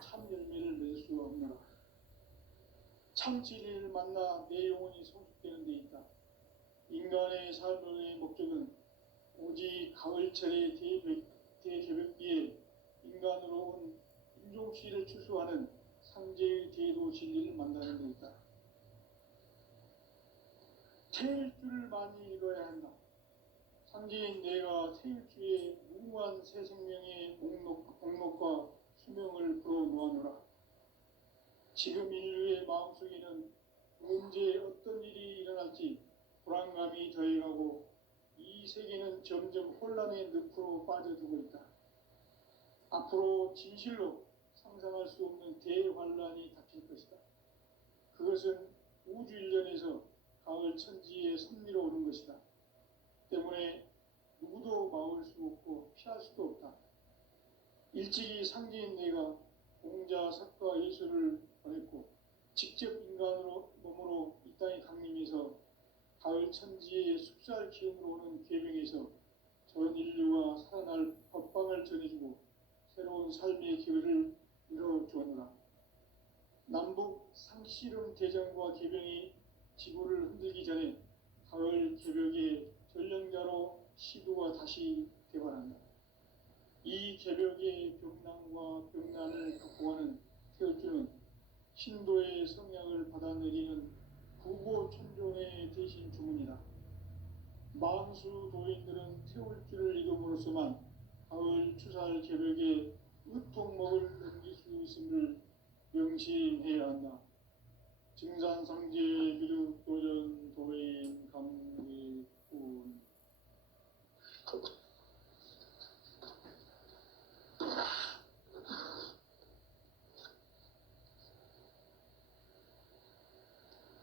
참 열매를 맺을 수가 없노라. 참 진리를 만나 내 영혼이 성숙되는 데 있다. 인간의 삶의 목적은 오직 가을철의 대개벽기에 인간으로 온 인종시를 추수하는 상제의 제도 진리를 만나는 데 있다. 태일주를 많이 읽어야 한다. 상제인 내가 태일주의 무궁한 새 생명의 목록과 수명을 풀어놓아노라. 지금 인류의 마음속에는 언제 어떤 일이 일어날지 불안감이 더해가고 이 세계는 점점 혼란의 늪으로 빠져들고 있다. 앞으로 진실로 상상할 수 없는 대환란이 닥칠 것이다. 그것은 우주 일련에서 가을 천지의 섭리로 오는 것이다. 때문에 누구도 막을 수 없고 피할 수도 없다. 일찍이 상제인 내가 공자, 석가, 예수를 보냈고 직접 인간으로 몸으로 이 땅에 강림해서 가을 천지의 숲살 기운으로 오는 계명에서 전 인류가 살아날 법방을 전해주고 새로운 삶의 기회를 열어주었노라. 남북 상씨름 대전과 계병이 지구를 흔들기 전에 가을 개벽의 전령자로 시도가 다시 개발한다. 이 개벽의 벽난과 벽난을 극복하는 태울주는 신도의 성약을 받아내리는 구고천존의 대신 주문이다. 만수 도인들은 태울주를 이름으로서만 가을 추살 개벽에 으통먹을 넘길 수 있음을 명심해야 한다. 증산상제 비륙 도전 도인 감리꾼.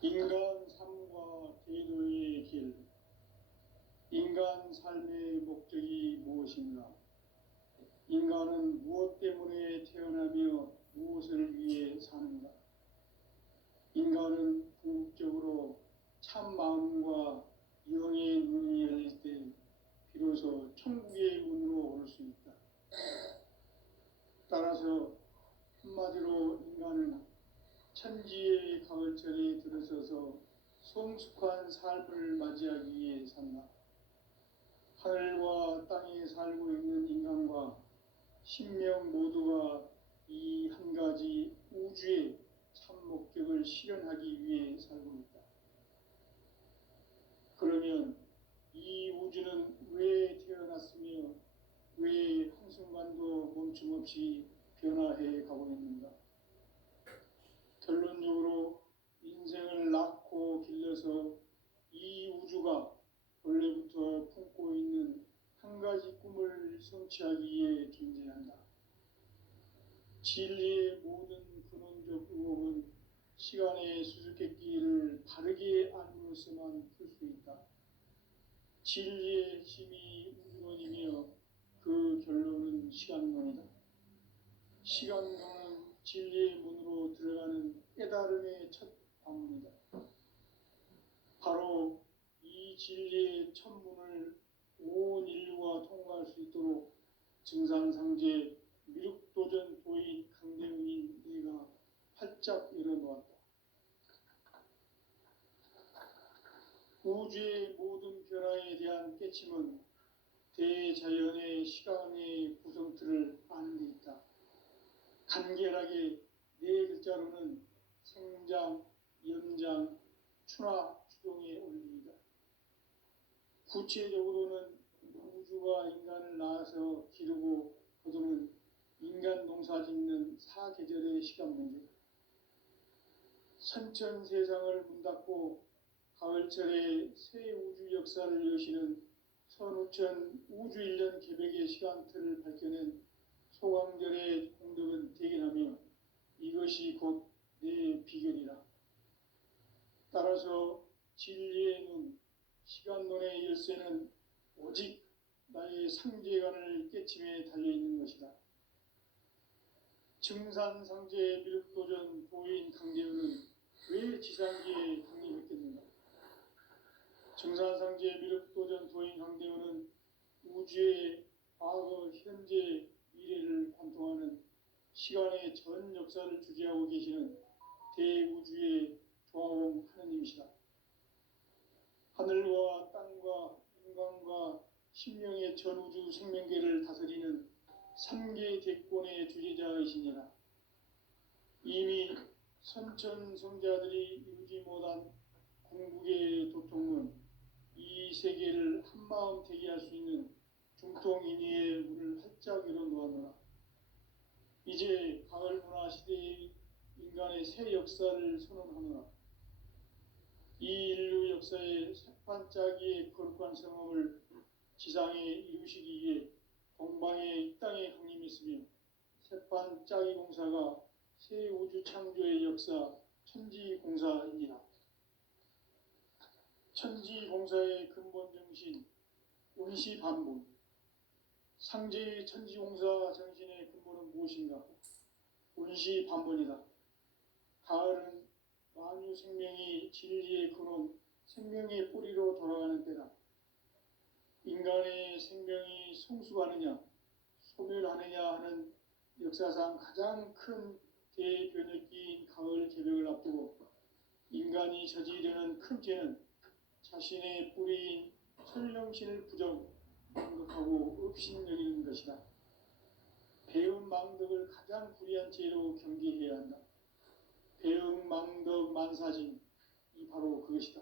인간 삶과 제도의 길. 인간 삶의 목적이 무엇인가? 인간은 무엇 때문에 태어나며 무엇을 위해 사는가? 인간은 궁극적으로 참 마음과 영의 눈이 열릴 때 비로소 천국의 문으로 오를 수 있다. 따라서 한마디로 인간은 천지의 가을철에 들어서서 성숙한 삶을 맞이하기 위해 산다. 하늘과 땅에 살고 있는 인간과 신명 모두가 이 한 가지 우주의 참 목적을 실현하기 위해 살고 있다. 그러면 이 우주는 왜 태어났으며 왜 한순간도 멈춤없이 변화해 가고 있는가? 결론적으로 인생을 낳고 길러서 이 우주가 원래부터 품고 있는 한 가지 꿈을 성취하기 위해 존재한다. 진리의 모든 근원적 의혹은 시간의 수수께끼를 바르게 알므로서만 풀 수 있다. 진리의 핵심이 우주론이며 그 결론은 시간론이다. 시간론은 진리의 문으로 들어가는 깨달음의 첫 방문이다. 바로 이 진리의 첫 문을 온 인류가 통과할 수 있도록 증산상제 미륵도전 도인 강대훈인 내가 활짝 열어놓았다. 우주의 모든 변화에 대한 깨침은 대자연의 시간의 구성틀을 아는 데 있다. 간결하게 네 글자로는 생장, 연장, 추나 추동의 원리이다. 구체적으로는 우주가 인간을 낳아서 기르고 거두는 인간 농사 짓는 사계절의 시간 문제다. 선천 세상을 문 닫고 가을철에 새 우주 역사를 여시는 선우천 우주일년 개벽의 시간틀을 밝혀낸 소강절의 공덕은 대견하며 이것이 곧 내 비결이라. 따라서 진리의 눈, 시간론의 열쇠는 오직 나의 상제관을 깨침에 달려있는 것이다. 증산상제 미륵도전 도인 강대훈은 왜 지상계에 강림했겠는가? 증산상제 미륵도전 도인 강대훈은 우주의 과거, 현재, 미래를 관통하는 시간의 전 역사를 주재하고 계시는 대우주의 조화봉 하느님이시다. 하늘과 땅과 인간과 신명의 전우주 생명계를 다스리는 삼계 대권의 주재자이시니라. 이미 선천성자들이 이루지 못한 궁극의 도통은 이 세계를 한마음 되게 할 수 있는 중통인의의 문을 활짝 열어놓았노라. 이제 가을 문화 시대의 인간의 새 역사를 선언하노라. 이 인류 역사의 새판짜기의 거룩한 성험을 지상에 이루시기 위해 동방에 이 땅에 강림했으며 새판짜기 공사가 새 우주 창조의 역사 천지공사이니라. 천지공사의 근본 정신 운시반본. 상제의 천지공사 정신의 근본은 무엇인가? 운시반본이다. 가을은 만유 생명이 진리의 근원, 생명의 뿌리로 돌아가는 때다. 인간의 생명이 성숙하느냐, 소멸하느냐 하는 역사상 가장 큰 대변혁기인 가을 개벽을 앞두고 인간이 저지르는 큰 죄는 자신의 뿌리인 설령신을 망각하고 업신여기는 것이다. 배은 망덕을 가장 불의한 죄로 경계해야 한다. 배은 망덕 만사진, 이 바로 그것이다.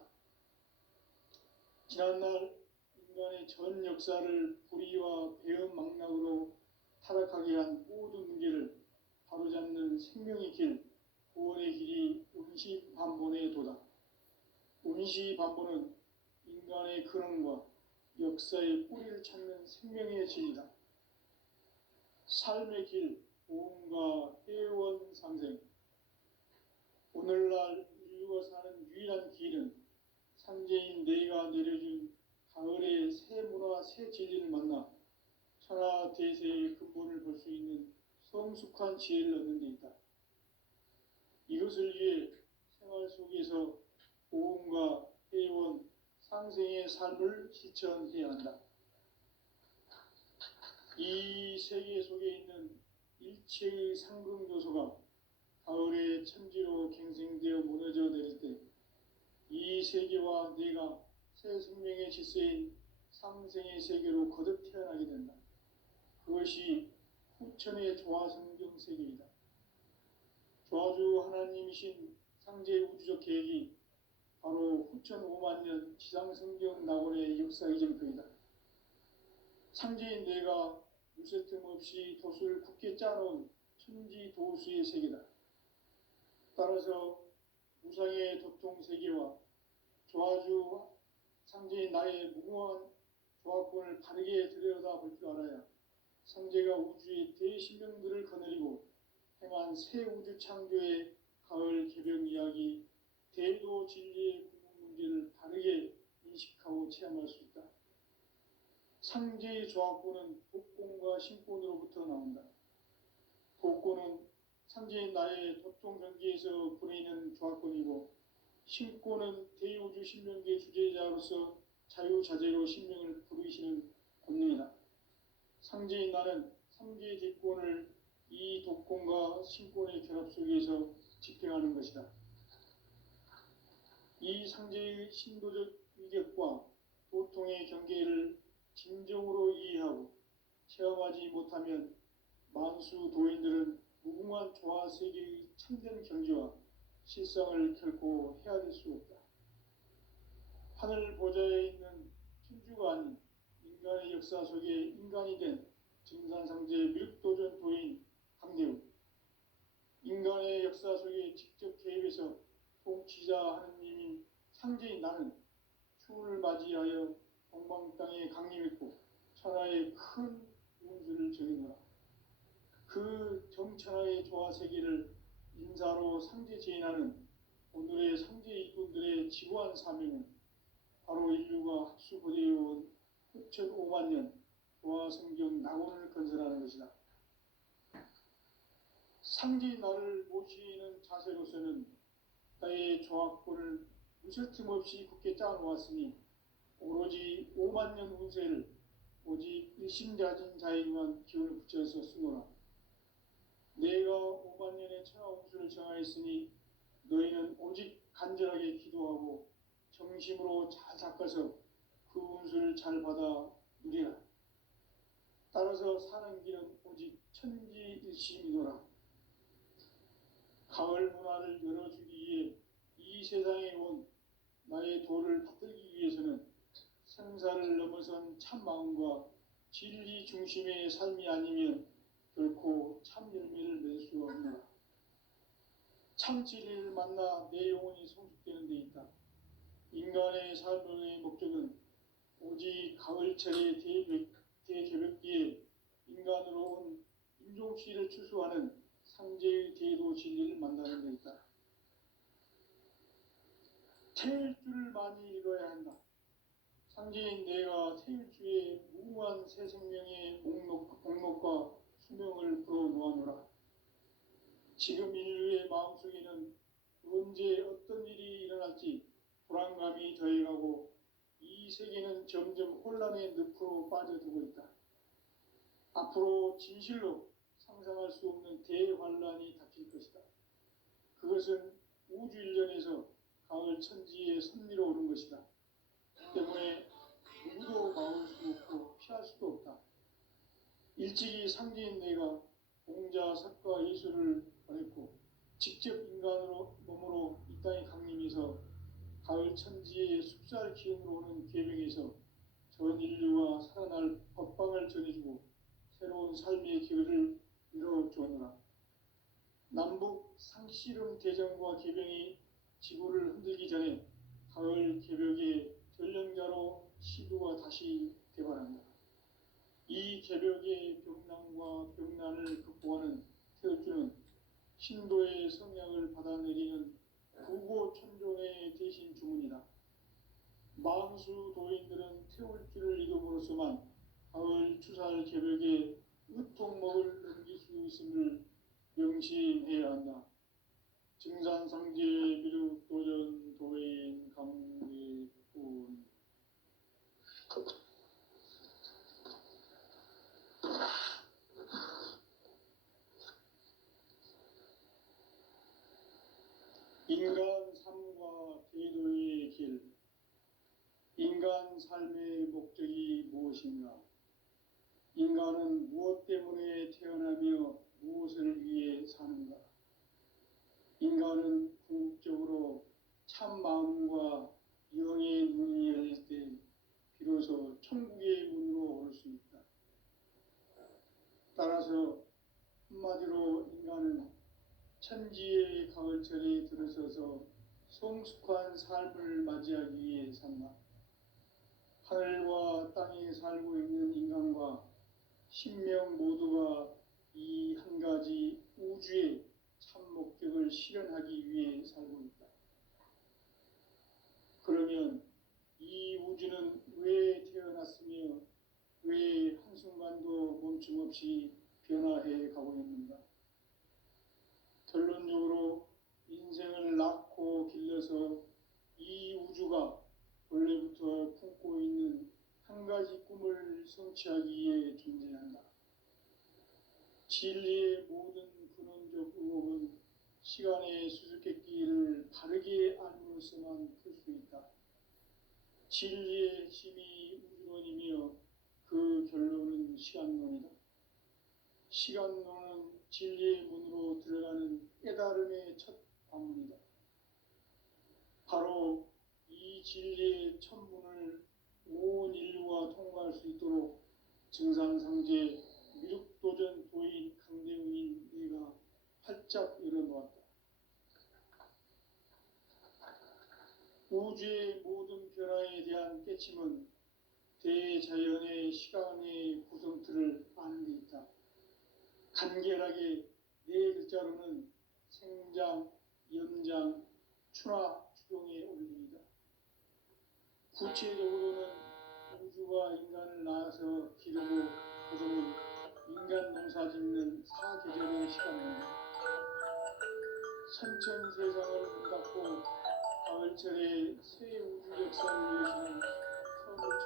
지난날 인간의 전 역사를 불의와 배은 망락으로 타락하게 한 모든 문제를 바로잡는 생명의 길, 구원의 길이 운시반본의 도다. 운시반본은 인간의 근원과 역사의 뿌리를 찾는 생명의 진리다. 삶의 길, 보험과 회원 상생. 오늘날 인류가 사는 유일한 길은 상제인 내가 내려준 가을의 새 문화, 새 진리를 만나 천하 대세의 근본을 볼 수 있는 성숙한 지혜를 얻는 데 있다. 이것을 위해 생활 속에서 보험과 회원, 상생의 삶을 실천해야 한다. 이 세계 속에 있는 일체의 상극 요소가 가을의 천지로 갱생되어 무너져 내릴 때 이 세계와 내가 새 생명의 질서인 상생의 세계로 거듭 태어나게 된다. 그것이 후천의 조화성경 세계이다. 조화주 하나님이신 상제 우주적 계획이 바로 후천 5만 년 지상성경 낙원의 역사 이정표이다. 상제인 내가 무쇠 틈 없이 도수를 굳게 짜놓은 천지 도수의 세계다. 따라서 무상의 도통 세계와 조화주 상제인 나의 무궁한 조화권을 바르게 들여다볼 줄 알아야 상제가 우주의 대신명들을 거느리고 행한 새 우주 창조의 가을 개벽 이야기, 대도 진리의 궁극 문제를 바르게 인식하고 체험할 수 있다. 상제의 조화권은 독권과 신권으로부터 나온다. 독권은 상제인 나의 도통 경계에서 부리는 조화권이고, 신권은 대우주 신명계 주제자로서 자유자재로 신명을 부르시는 권능이다. 상제인 나는 상제의 대권을 이 독권과 신권의 결합 속에서 집행하는 것이다. 이 상제의 신도적 위격과 도통의 경계를 진정으로 이해하고 체험하지 못하면 만수 도인들은 무궁한 조화 세계의 참된 경지와 실상을 결코 헤아릴 수 없다. 하늘 보좌에 있는 천주가 아닌 인간의 역사 속에 인간이 된 증산상제 밀도전 도인 강대우, 인간의 역사 속에 직접 개입해서 통치자 하느님인 상제인 나는 추운을 맞이하여 동방 땅에 강림했고 천하의 큰 운수를 정해노라. 그 정천하의 조화 세계를 인사로 상제 제인하는 오늘의 상제 일꾼들의 지구한 사명은 바로 인류가 합수부대해온 후천 5만 년 조화 성경 낙원을 건설하는 것이다. 상제인 나를 모시는 자세로서는 나의 조화권을 무쇠틈 없이 굳게 짜놓았으니 오로지 5만 년 운세를 오직 일심자진 자에게만 기운을 붙여서 쓰노라. 내가 당했으니 너희는 오직 간절하게 기도하고 정심으로 잘 닦아서 그 운수를 잘 받아 누리라. 따라서 사는 길은 오직 천지일심이노라. 가을 문화를 열어주기 위해 이 세상에 온 나의 도를 받들기 위해서는 생사를 넘어선 참 마음과 진리 중심의 삶이 아니면 결코 참 열매를 맺을 수 없노라. 참 진리를 만나 내 영혼이 성숙되는 데 있다. 인간의 삶의 목적은 오직 가을철의 대개벽기에 인간으로 온 인종시를 추수하는 상제의 대도 진리를 만나는 데 있다. 태일주를 많이 읽어야 한다. 상제인 내가 태일주의 무궁한 새 생명의 목록과 수명을 풀어놓아노라. 지금 인류의 마음속에는 언제 어떤 일이 일어날지 불안감이 더해가고 이 세계는 점점 혼란의 늪으로 빠져들고 있다. 앞으로 진실로 상상할 수 없는 대환란이 닥칠 것이다. 그것은 우주 일련에서 가을 천지의 섭리로 오는 것이다. 때문에 누구도 막을 수 없고 피할 수도 없다. 일찍이 상제인 내가 공자, 석가, 예수를 보냈고 직접 인간으로 몸으로 이 땅에 강림해서 가을 천지의 숲살 기운으로 오는 계명에서 전 인류와 살아날 법방을 전해주고 새로운 삶의 기회를 이뤄주었노라. 남북 상씨름 대전과 계병이 지구를 흔들기 전에 가을 개벽의 전령자로 시도가 다시 개발한다. 이 개벽의 병난과 병난을 극복하는 태울주는 신도의 성향을 받아내리는 구고천종의 대신 주문이다. 망수 도인들은 태울주를 읽음으로써만 가을 추살 개벽의 으통목을 넘길 수 있음을 명심해야 한다. 증산상제 미륵도전 도인 강리꾼. 인간 삶과 대도의 길. 인간 삶의 목적이 무엇인가? 인간은 무엇 때문에 태어나며 무엇을 위해 사는가? 인간은 궁극적으로 참 마음과 영의 문이 열릴 때 비로소 천국의 문으로 올 수 있다. 따라서 한마디로 인간은 천지의 가을철에 들어서서 성숙한 삶을 맞이하기 위해 산다. 하늘과 땅에 살고 있는 인간과 신명 모두가 이 한 가지 우주의 참 목적을 실현하기 위해 살고 있다. 그러면 이 우주는 왜 태어났으며 왜 한순간도 멈춤없이 변화해 가고 있는가? 결론적으로 인생을 낳고 길러서 이 우주가 원래부터 품고 있는 한 가지 꿈을 성취하기 위해 존재한다. 진리의 모든 근원적 의혹은 시간의 수수께끼를 바르게 알므로써만 풀 수 있다. 진리의 핵심이 우주론이며 그 결론은 시간론이다. 시간론은 진리의 문으로 들어가는 깨달음의 첫 방문이다. 바로 이 진리의 첫 문을 온 인류가 통과할 수 있도록 증산상제 미륵도전 도인 강대웅인 내가 활짝 열어놓았다. 우주의 모든 변화에 대한 깨침은 대자연의 시간의 구성틀을 아는 데 있다. 간결하게 네 글자로는 생장, 연장, 추나 추동의 원리이다. 구체적으로는 우주가 인간을 낳아서 기르고 거두는 인간 농사 짓는 사계절의 시간입니다. 천천 세상을 문닫고 가을철에 새 우주 역사를 여시는 서부천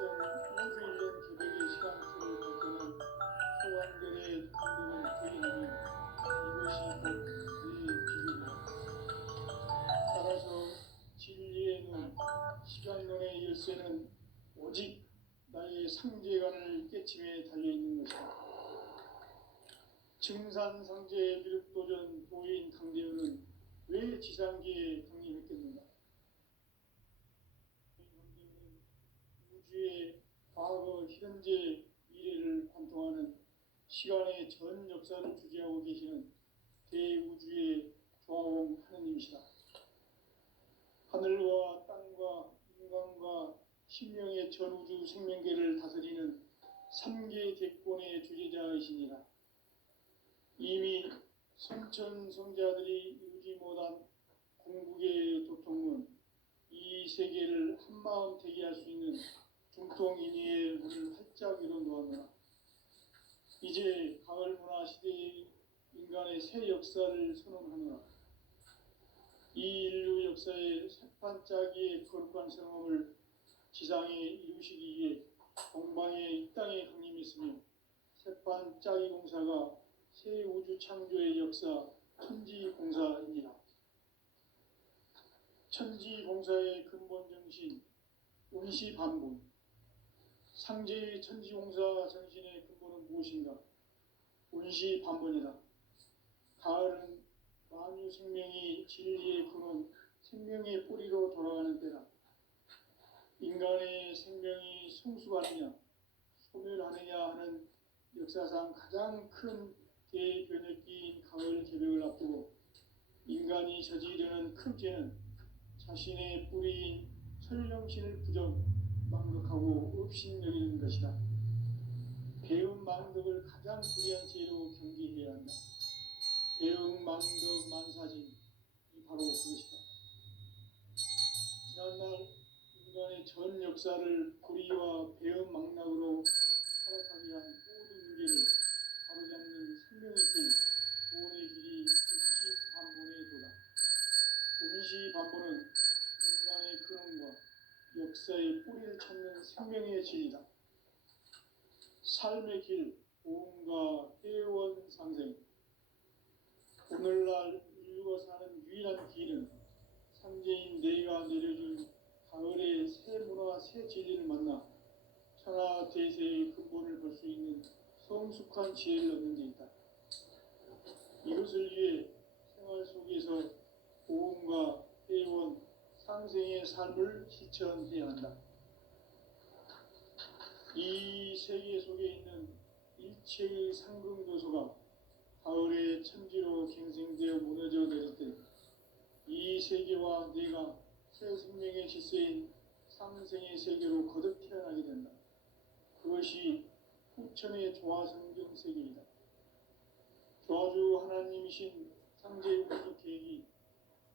우주 일년 개벽의 시간틀을 볼 때는 소환들의 감동은 되게 하며 이것이 곧 내 비밀이다. 증산상제 비륵도전 도인 강대우는 왜 지상기에 강림했겠는가? 강대우는 우주의 과거, 현재, 미래를 관통하는 시간의 전 역사를 주재하고 계시는 대우주의 조화원 하느님이시다. 하늘과 땅과 인간과 신명의 전우주 생명계를 다스리는 삼계 대권의 주재자이시니라. 이미 성천성자들이 이루지 못한 궁극의 도통은 이 세계를 한마음 되게 할 수 있는 중통인의의 문을 활짝 열어놓았노라. 이제 가을 문화 시대의 인간의 새 역사를 선언하노라. 이 인류 역사의 새판짜기의 거룩한 성험을 지상에 이루시기 위해 동방에 이 땅에 강림했으며 새판짜기 공사가 새 우주 창조의 역사 천지공사입니다. 천지공사의 근본 정신 운시반분. 상제의 천지공사 정신의 근본은 무엇인가? 운시반분이다. 가을은 만유 생명이 진리의 근원, 생명의 뿌리로 돌아가는 때다. 인간의 생명이 성숙하느냐, 소멸하느냐 하는 역사상 가장 큰 대변혁기인 가을 개벽을 앞두고 인간이 저지르는 큰 죄는 자신의 뿌리인 설령신을 망각하고 업신여기는 것이다. 배운 망덕을 가장 불의한 죄로 경계해야 한다. 배운 망덕 만사진이 바로 그것이다. 지난날 인간의 전 역사를 불의와 배운 망락으로 타락하게 한 모든 문제를 바로잡는 생명의 길, 구원의 길이 운시반본의 도다. 운시반본은 인간의 근원과 역사의 뿌리를 찾는 생명의 진리다. 삶의 길, 보험과 회원 상생. 오늘날 인류가 사는 유일한 길은 상제인 내가 내려준 가을의 새 문화, 새 진리를 만나 천하 대세의 근본을 볼 수 있는 성숙한 지혜를 얻는 데 있다. 이것을 위해 생활 속에서 보험과 회원, 상생의 삶을 실천해야 한다. 이 세계 속에 있는 일체의 상금도서가 가을의 천지로 갱생되어 무너져 내릴 때 이 세계와 내가 새 생명의 질서인 상생의 세계로 거듭 태어나게 된다. 그것이 후천의 조화성경 세계이다. 조화주 하나님이신 상제의 우주 계획이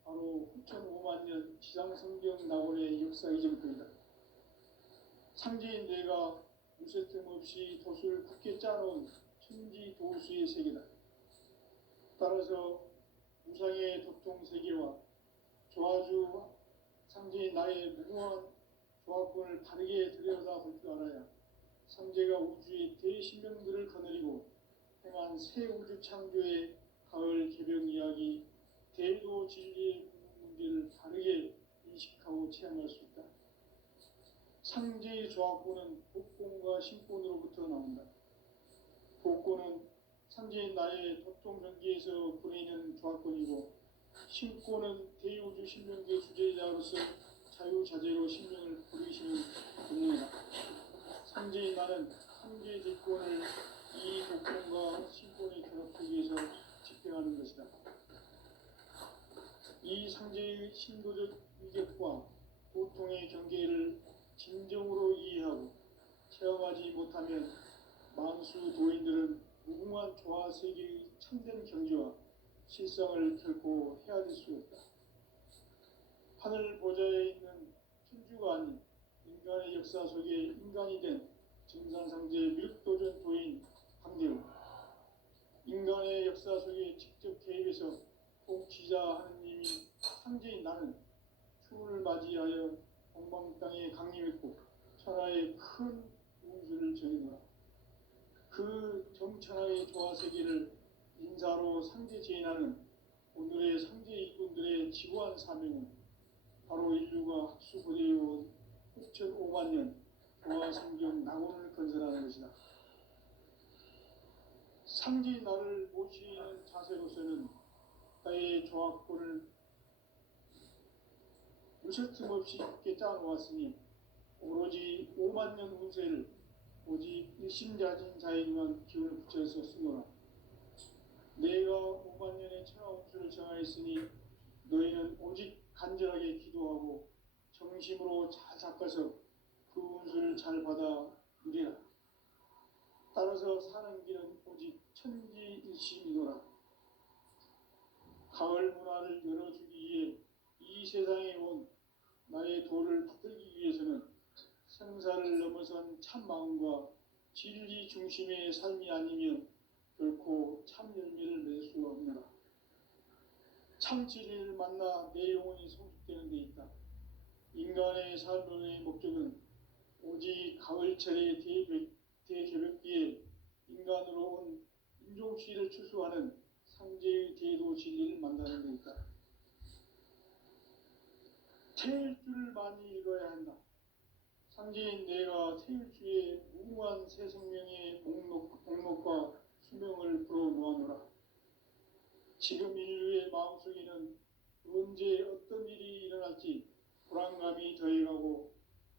바로 후천 5만 년 지상성경 낙원의 역사 이전부이다. 상제인 내가 무쇠 틈 없이 도수를 굳게 짜놓은 천지 도수의 세계다. 따라서 무상의 도통 세계와 조화주 상제인 나의 무궁한 조화권을 바르게 들여다볼 줄 알아야 상제가 우주의 대신명들을 거느리고 행한 새 우주 창조의 가을 개벽 이야기, 대도 진리의 문제를 바르게 인식하고 체험할 수 있다. 상제의 조화권은 복권과 신권으로부터 나온다. 복권은 상제인 나의 도통 경계에서 보내는 조화권이고, 신권은 대우주 신명계 주제자로서 자유자재로 신명을 부리시는 권능이다. 상제인 나는 상제의 대권을 이 복권과 신권의 결합 속에서 집행하는 것이다. 이 상제의 신도적 위격과 고통의 경계를 진정으로 이해하고 체험하지 못하면 만수 도인들은 무궁한 조화 세계의 참된 경지와 실상을 결코 헤아릴 수 없다. 하늘 보좌에 있는 천주가 아닌 인간의 역사 속에 인간이 된 증산상제 미륵도전 도인 강대우. 인간의 역사 속에 직접 개입해서 통치자 하느님이 상제인 나는 추운을 맞이하여 동방 땅에 강림했고 천하의 큰 운수를 정해놓아. 그 정천하의 조화 세계를 인사로 상제 제인하는 오늘의 상제 일꾼들의 지고한 사명은 바로 인류가 학수고대해온 후천 5만 년 조화 성경 낙원을 건설하는 것이다. 상지 나를 모시는 자세로서는 나의 조합권을 무쇠틈 없이 깊게 짜놓았으니 오로지 5만 년 운세를 오직 일심자진 자에게만 기운을 붙여서 쓰노라. 내가 5만 년의 천하 운수를 정하였으니 너희는 오직 간절하게 기도하고 정심으로 잘 닦아서 그 운수를 잘 받아 누리라. 따라서 사는 길은 오직 천지일심이노라. 가을 문화를 열어주기 위해 이 세상에 온 나의 도를 받들기 위해서는 생사를 넘어선 참 마음과 진리 중심의 삶이 아니면 결코 참 열매를 맺을 수가 없노라. 참 진리를 만나 내 영혼이 성숙되는 데 있다. 인간의 삶의 목적은 오직 가을철의 대개벽기에 인간으로 온 인종시를 추수하는 상제의 대도 진리를 만나는 데 있다. 태일주를 많이 읽어야 한다. 상제인 내가 태일주의 무궁한 새 생명의 목록과 수명을 불어모아노라. 지금 인류의 마음속에는 언제 어떤 일이 일어날지 불안감이 더해가고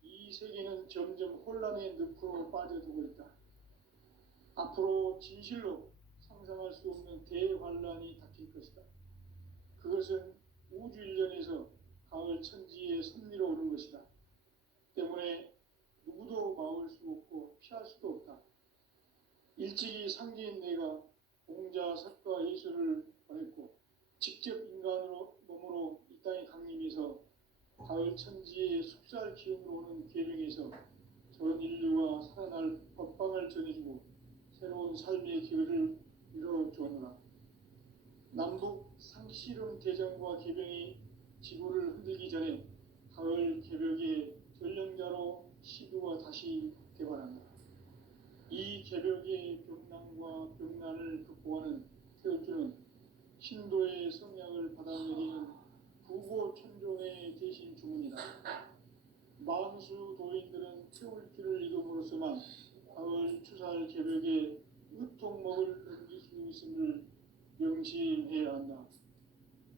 이 세계는 점점 혼란의 늪으로 빠져들고 있다. 앞으로 진실로 상상할 수 없는 대환란이 닥칠 것이다. 그것은 우주 일련에서 가을 천지에 선미로 오는 것이다. 때문에 누구도 막을 수 없고 피할 수도 없다. 일찍이 상제인 내가 공자, 석가, 예수를 보냈고 직접 인간으로 몸으로 이 땅에 강림해서 가을 천지의 숲살 기운으로 오는 계명에서 전 인류가 살아날 법방을 전해주고 새로운 삶의 기회를 이뤄주었노라. 남북 상씨름 대전과 개병이 지구를 흔들기 전에 가을 개벽의 전령자로 시도가 다시 개발한다. 이 개벽의 병난과 병난을 극복하는 태울주는 신도의 성약을 받아내리는 부고천종의 대신 주문이다. 만수 도인들은 태울주를 이름으로서만 가을 추살 개벽에 으통먹을 넘길 수 있음을 명심해야 한다.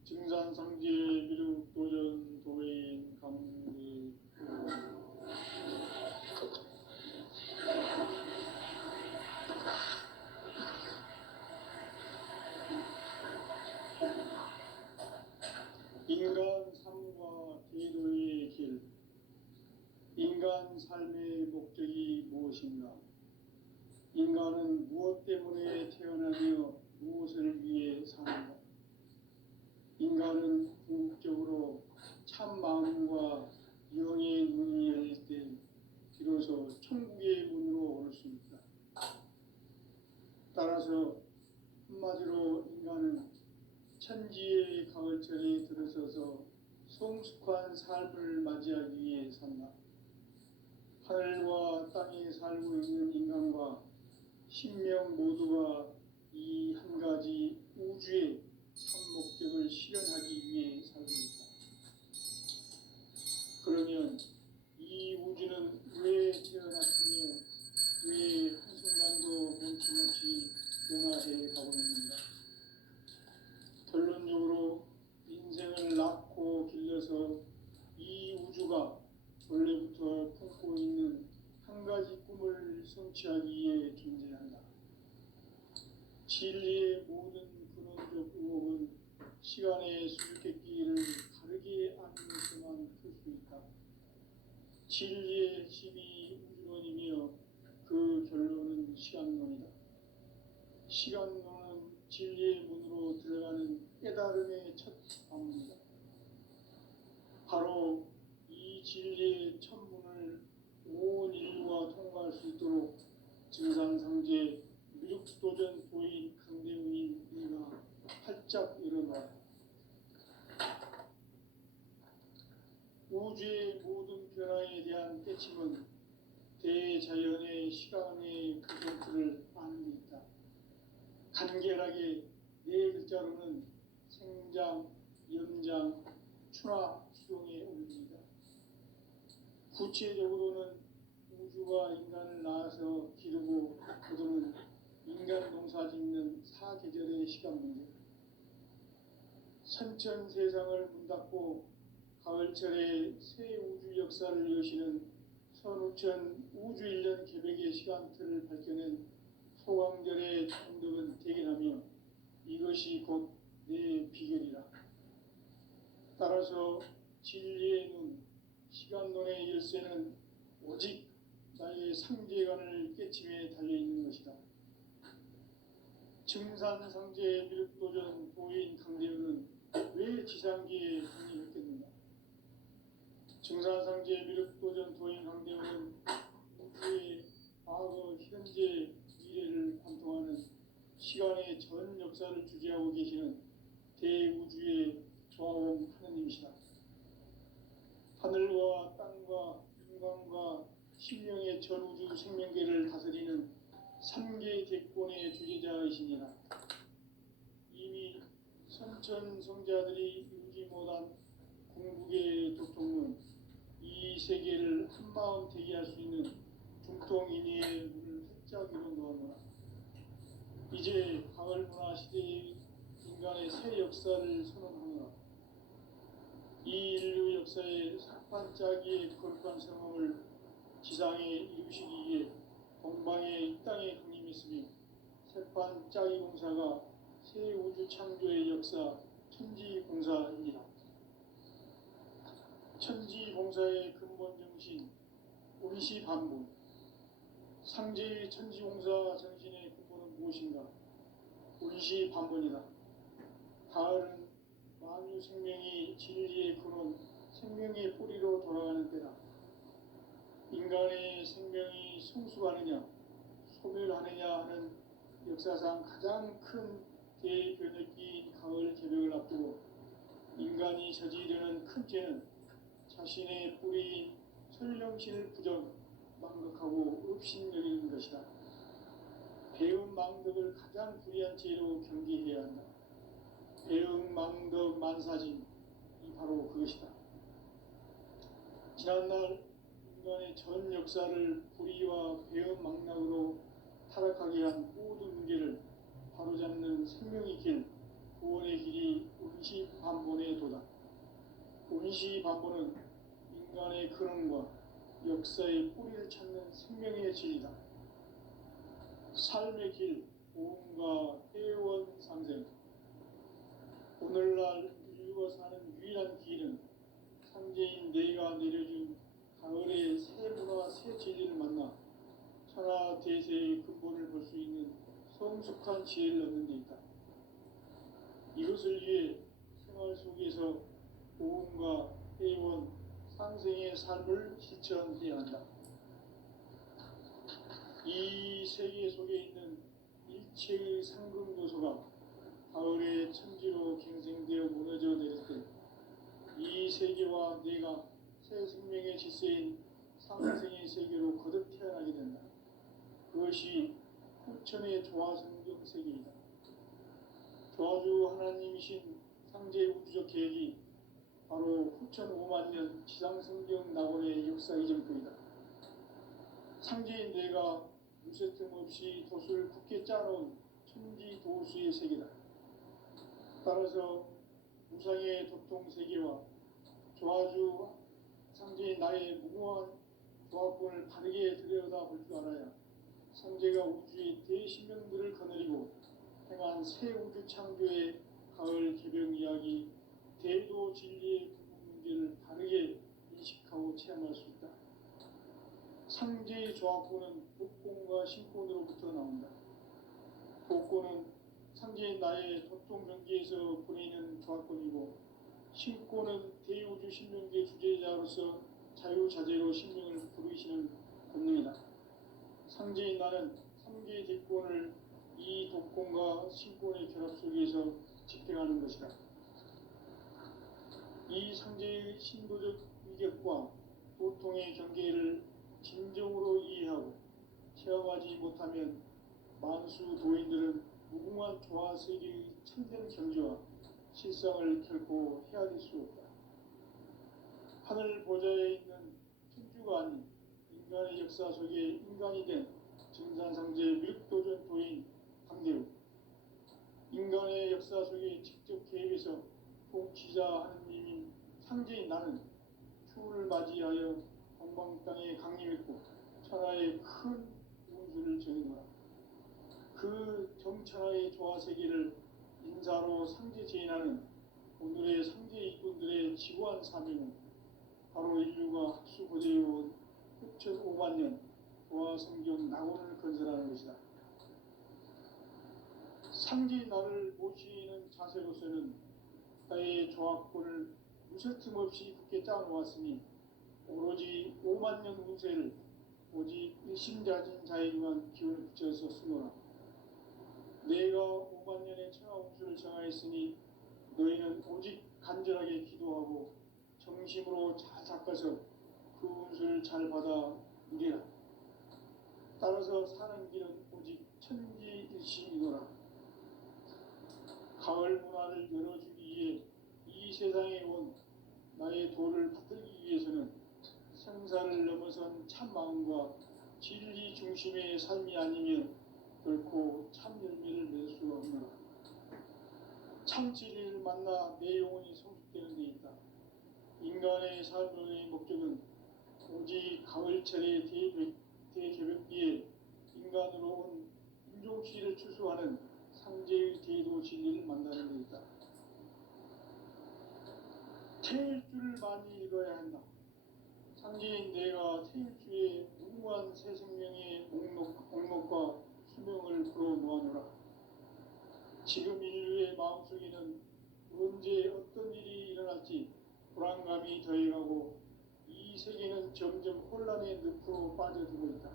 증산상제 미륵 도전 도인 강리 인간 삶과 계도의 길. 인간 삶의 목적이 무엇인가? 인간은 무엇 때문에 태어나며 무엇을 위해 사는가? 인간은 궁극적으로 참 마음과 영의 눈이 열릴 때 비로소 천국의 문으로 오를 수 있다. 따라서 한마디로 인간은 천지의 가을철에 들어서서 성숙한 삶을 맞이하기 위해 산다. 하늘과 땅에 살고 있는 인간과 신명 모두가 이 한 가지 우주의 참 목적을 실현하기 위해 살고 있다. 그러면 이 우주는 왜 태어났으며 왜 한순간도 멈춤없이 변화해 가고 있는가? 결론적으로 인생을 낳고 길러서 이 우주가 원래부터 품고 있는 한 가지 꿈을 성취하기 위해 존재한다. 진리의 모든 근원적 의혹은 시간의 수수께끼를 다르게 알면서만 풀 수 있다. 진리의 핵심이 우주론이며 그 결론은 시간론이다. 시간론은 진리의 문으로 들어가는 깨달음의 첫 방문이다. 바로 이 진리의 첫 문을 온 인류가 통과할 수 있도록 증산상제 미륵도전 도인 강대우인 이가 활짝 일어나 우주의 모든 변화에 대한 깨침은 대자연의 시간의 구성틀을 아는 데 있다. 간결하게 네 글자로는 생장, 연장, 추나 수동에 올립니다. 구체적으로는 우주가 인간을 낳아서 기르고 거두는 인간 농사 짓는 사계절의 시간 문제, 선천 세상을 문 닫고 가을철에 새 우주 역사를 여시는 선우천 우주일년 개백의 시간틀을 밝혀낸 소강절의 정덕은 대견하며 이것이 곧 내 비결이라. 따라서 진리의 눈, 시간론의 열쇠는 오직 나의 상제관을 깨침에 달려있는 것이다. 증산상제 미륵도전 도인 강대우는 왜 지상기에 항의했겠는가? 증산상제 미륵도전 도인 강대우는 우주의 과거, 현재, 미래를 관통하는 시간의 전 역사를 주재하고 계시는 대우주의 조화원 하느님이시다. 하늘과 땅과 인간과 신령의 전우주 생명계를 다스리는 삼계 대권의 주제자이시니라. 이미 선천성자들이 이루지 못한 궁극의 도통은 이 세계를 한마음 되게 할 수 있는 중통인의의 문을 활짝 열어놓았노라. 이제 가을 문화 시대의 인간의 새 역사를 선언하노라. 이 인류 역사의 산반짜기의 거룩한 성함을 지상에 이루시기 위해 동방에 이 땅에 강림했으며 새반짜기 공사가 새 우주 창조의 역사 천지공사이니라. 천지공사의 근본 정신 운시반분, 상제의 천지공사 정신의 근본은 무엇인가? 운시반분이다. 가을은 만유 생명이 진리의 근원, 생명의 뿌리로 돌아가는 때다. 인간의 생명이 성숙하느냐, 소멸하느냐 하는 역사상 가장 큰 대변혁기인 가을 개벽을 앞두고 인간이 저지르는 큰 죄는 자신의 뿌리인 설령신을 부정, 망극하고 업신여기는 것이다. 배움 망덕을 가장 불의한 죄로 경계해야 한다. 배움 망덕 만사진이 바로 그것이다. 지난날 인간의 전 역사를 불의와 배움 망락으로 타락하게 한 모든 문제를 바로잡는 생명의 길, 구원의 길이 운시반본의 도다. 운시반본은 인간의 근원과 역사의 뿌리를 찾는 생명의 진리다. 삶의 길, 보험과 회원 상생. 오늘날 인류가 사는 유일한 길은 상제인 내가 내려준 가을의 새 문화, 새 진리를 만나 천하 대세의 근본을 볼 수 있는 성숙한 지혜를 얻는 데 있다. 이것을 위해 생활 속에서 보험과 회원, 상생의 삶을 실천해야 한다. 이 세계 속에 있는 일체의 상금 요소가 가을의 천지로 갱생되어 무너져 내릴 때 이 세계와 내가 새 생명의 질서인 상생의 세계로 거듭 태어나게 된다. 그것이 후천의 조화성경 세계이다. 조화주 하나님이신 상제 우주적 계획이 바로 후천 5만년 지상성경 낙원의 역사 이전부이다. 상제인 내가 무쇠틈 없이 돛을 굳게 짜놓은 천지도수의 세계다. 따라서 무상의 도통 세계와 조화주 상제인 나의 무궁한 조합권을 바르게 들여다볼 줄 알아야 상제가 우주의 대신명들을 거느리고 행한 새 우주 창조의 가을 개벽 이야기, 대도 진리의 근본 문제를 바르게 인식하고 체험할 수 있다. 상제의 조합권은 복권과 신권으로부터 나온다. 복권은 상제인 나의 도통 경계에서 보내는 조합권이고, 신권은 대우주 신명계 주제자로서 자유자재로 신명을 부르시는 권능이다. 상제인 나는 3개의 대권을 이 독권과 신권의 결합 속에서 집행하는 것이다. 이 상제의 신도적 위격과 도통의 경계를 진정으로 이해하고 체험하지 못하면 만수 도인들은 무궁한 조화세계의 참된 경지와 실상을 결코 헤아릴 수 없다. 하늘 보좌에 있는 천주가 아닌 인간의 역사 속에 인간이 된 증산상제 미륵도전 도인 강대우. 인간의 역사 속에 직접 개입해서 통치자 하느님인 상제인 나는 추후를 맞이하여 동방 땅에 강림했고 천하의 큰 운수를 정해노라. 그 정천하의 조화세계를 인사로 상제 제인하는 오늘의 상제 일꾼들의 지구한 사명은 바로 인류가 학수 고대해온 6,500만 년 조화성경 낙원을 건설하는 것이다. 상제 나를 모시는 자세로서는 나의 조합권을 무쇠틈 없이 굳게 짜놓았으니 오로지 5만 년 운세를 오직 일심자진 자에게만 기운을 붙여서 쓰노라. 내가 5만 년의 천하 운수를 정하였으니 너희는 오직 간절하게 기도하고 정심으로 잘 닦아서 그 운수를 잘 받아 누리라. 따라서 사는 길은 오직 천지일심이노라. 가을 문화를 열어주기 위해 이 세상에 온 나의 도를 받들기 위해서는 생사를 넘어선 참 마음과 진리 중심의 삶이 아니면 결코 참 열매를 맺을 수 없노라. 참 진리를 만나 내 영혼이 성숙되는 데 있다. 인간의 삶의 목적은 오직 가을철의 대개벽기에 인간으로 온 인종시를 추수하는 상제의 대도 진리를 만나는 데 있다. 태일주를 많이 읽어야 한다. 상제인 내가 태일주의 무궁한 새 생명의 목록과 수명을 풀어 놓아노라. 지금 인류의 마음속에는 언제 어떤 일이 일어날지 불안감이 더해가고 이 세계는 점점 혼란의 늪으로 빠져들고 있다.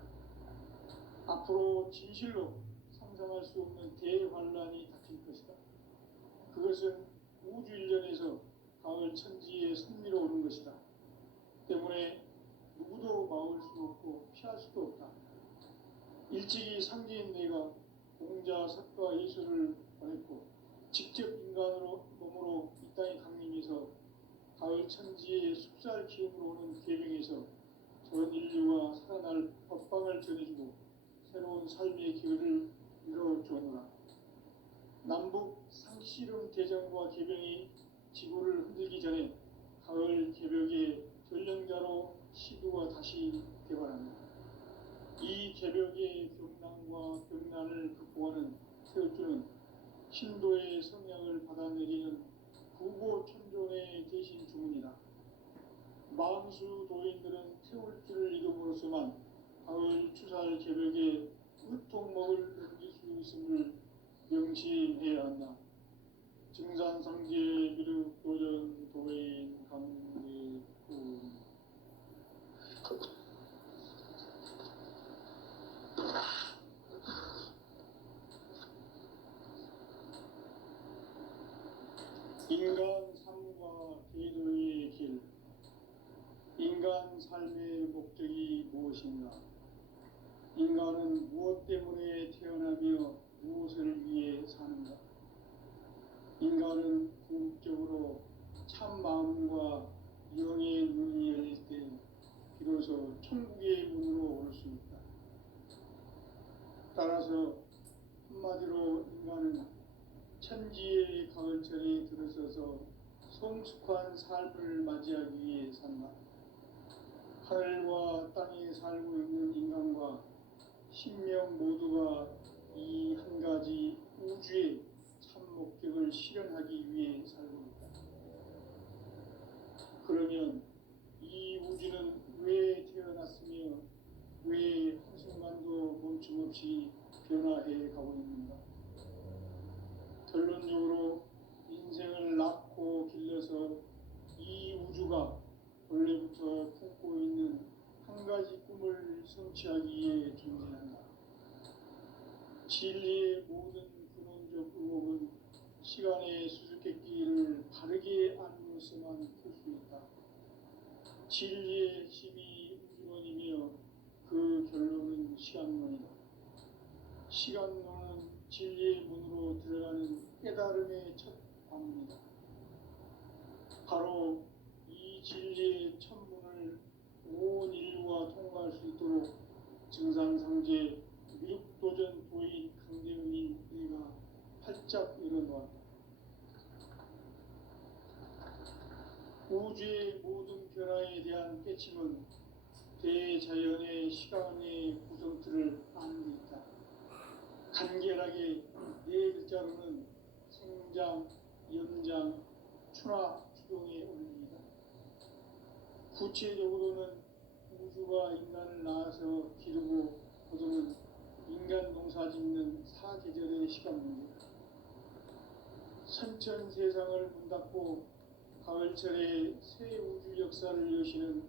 앞으로 진실로 상상할 수 없는 대환란이 닥칠 것이다. 그것은 우주 일련에서 가을 천지의 섭리로 오는 것이다. 때문에 누구도 막을 수 없고 피할 수도 없다. 일찍이 상제인 내가 공자, 석가, 예수를 보냈고 직접 인간으로 몸으로 이 땅에 강림해서 가을 천지의 숲살 기운으로 오는 계명에서 전 인류가 살아날 법방을 전해주고 새로운 삶의 기회를 이뤄주었노라. 남북 상씨름 대전과 개병이 지구를 흔들기 전에 가을 개벽의 전령자로 시도가 다시 개발합니다. 이 개벽의 경난과 병난을 극복하는 태울주는 신도의 성향을 받아내리는 구고천존의 대신 주문이다. 만수 도인들은 태울주를 이름으로서만 가을 추살 개벽에 으통먹을 넘길 수 있음을 명심해야 한다. 증산상제 미륵 도전 도인 강대군. 인간 삶과 기도의 길. 인간 삶의 목적이 무엇인가? 인간은 무엇 때문에 태어나며 무엇을 위해 사는가? 인간은 궁극적으로 참 마음과 영의 문이 열릴 때 비로소 천국의 문으로 올 수 있다. 따라서 한마디로 인간은 천지의 가을철에 들어서서 성숙한 삶을 맞이하기 위해 산다. 하늘과 땅에 살고 있는 인간과 신명 모두가 이 한 가지 우주의 참 목적을 실현하기 위해 살고 있다. 그러면 이 우주는 왜 태어났으며 왜 한순간도 멈춤없이 변화해 가고 있는가? 결론적으로 인생을 낳고 길러서 이 우주가 원래부터 품고 있는 한 가지 꿈을 성취하기 위해 존재한다. 진리의 모든 근원적 의혹은 시간의 수수께끼를 바르게 알므로서만 풀 수 있다. 진리의 핵심이 우주론이며 그 결론은 시간론이다. 시간론은 진리의 문으로 들어가는 깨달음의 첫 관문이다. 바로 이 진리의 천문을 온 인류가 통과할 수 있도록 증산상제 미륵도전 도인 강대훈이 활짝 열어놓았다. 우주의 모든 변화에 대한 깨침은 대자연의 시간의 구성틀을 아는 데 있다. 간결하게 네 글자로는 생장, 연장, 추나 추동의 원리이다. 구체적으로는 우주가 인간을 낳아서 기르고 거두는 인간 농사 짓는 사계절의 시간 문제다. 선천 세상을 문 닫고 가을철에 새 우주 역사를 여시는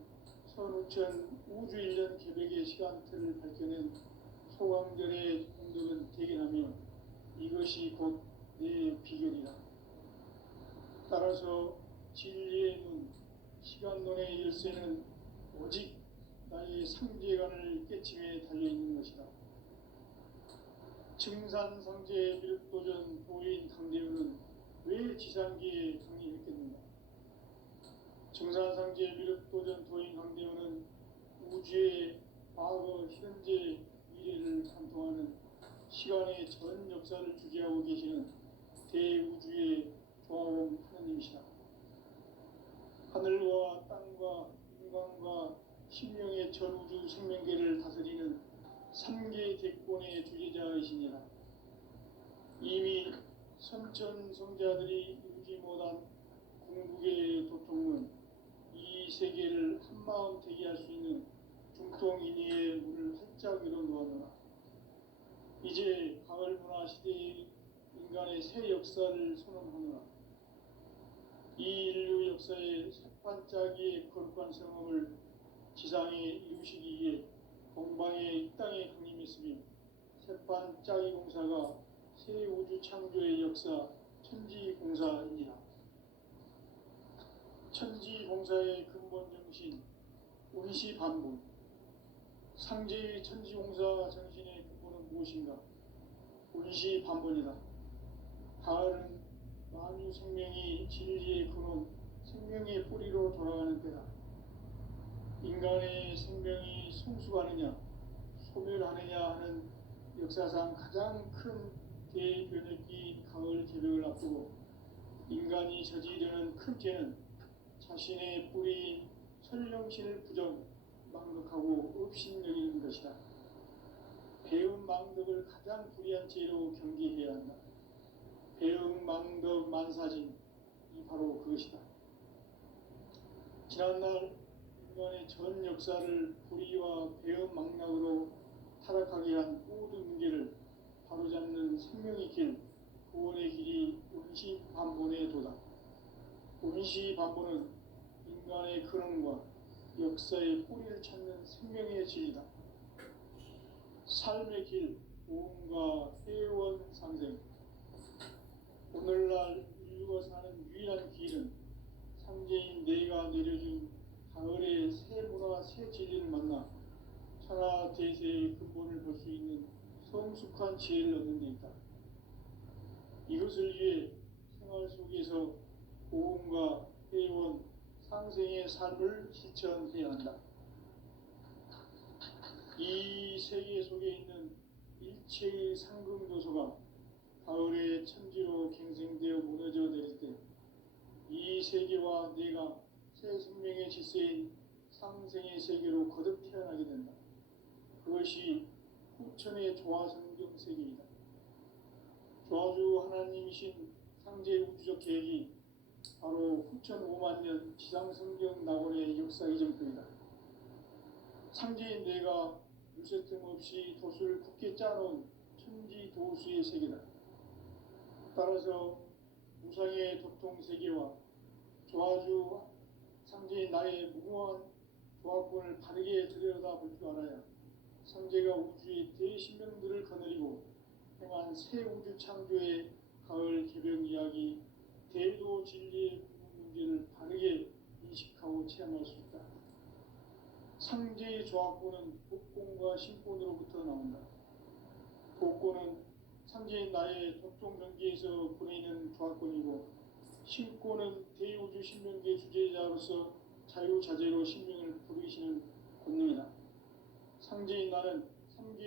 선우천 우주일년 개백의 시간틀을 밝혀낸 소강절의 공덕은 대견하며 이것이 곧 내 비결이다. 따라서 진리의 눈, 시간론의 열쇠는 오직 나의 상제관을 깨침에 달려있는 것이다. 증산상제 미륵도전 도인 강대우는 왜 지상기에 강림했겠는가? 증산상제 미륵도전 도인 강대우는 우주의 과거, 현재, 미래를 관통하는 시간의 전 역사를 주재하고 계시는 대우주의 조화원 하느님이시다. 하늘과 땅과 인간과 신명의 전우주 생명계를 다스리는 3개 대권의 주제자이시니라. 이미 선천 성자들이 이루지 못한 궁극의 도통은 이 세계를 한마음 되게 할 수 있는 중통인의의 문을 활짝 열어놓았노라. 이제 가을 문화 시대의 인간의 새 역사를 선언하노라. 이 인류 역사의 새반짝이의 거룩한 성험을 지상에 이루시기 위해 동방의 이 땅에 강림했으며 새반짝이 공사가 새 우주 창조의 역사 천지공사이니라. 천지공사의 근본 정신 운시반본. 상제의 천지공사 정신의 근본은 무엇인가? 운시반본이다. 가을은 만유 생명이 진리의 근원, 생명의 뿌리로 돌아가는 때다. 인간의 생명이 성숙하느냐, 소멸하느냐 하는 역사상 가장 큰 대변혁기 가을 개벽을 앞두고 인간이 저지르는 큰 죄는 자신의 뿌리인 설령신을 부정, 망덕하고 업신여기는 것이다. 배은 망덕을 가장 불의한 죄로 경계해야 한다. 배은 망덕 만사진, 이 바로 그것이다. 지난날 인간의 전 역사를 불의와 배은 망락으로 타락하게 한 모든 문제를 바로잡는 생명의 길, 구원의 길이 운시반본의 도다. 운시반본은 인간의 근원과 역사의 뿌리를 찾는 생명의 진리다. 삶의 길, 오음과 회원 상생. 오늘날 인류가 사는 유일한 길은 상제인 내가 내려준 가을의 새 문화, 새 진리를 만나 천하 대세의 근본을 볼 수 있는 성숙한 지혜를 얻는 데 있다. 이것을 위해 생활 속에서 오음과 회원, 상생의 삶을 실천해야 한다. 이 세계 속에 있는 일체의 상금 요소가 가을의 천지로 갱생되어 무너져 내릴 때 이 세계와 내가 새 생명의 질서인 상생의 세계로 거듭 태어나게 된다. 그것이 후천의 조화성경 세계이다. 조화주 하나님이신 상제 우주적 계획이 바로 후천 5만 년 지상성경 낙원의 역사 이정표이다. 상제인 내가 물새 틈 없이 도수를 굳게 짜놓은 천지 도수의 세계다. 따라서 무상의 도통 세계와 조화주 상제인 나의 무궁한 조화권을 바르게 들여다볼 줄 알아야 상제가 우주의 대신명들을 거느리고 행한 새 우주 창조의 가을 개벽 이야기, 대도 진리의 문제를 바르게 인식하고 체험할 수 있다. 상제의 조화권은 복권과 신권으로부터 나온다. 복권은 상제인 나의 도통 경계에서 보내는 조화권이고, 신권은 대우주 신명계 주제자로서 자유자재로 신명을 부르시는 권능이다. 상제인 나는 3개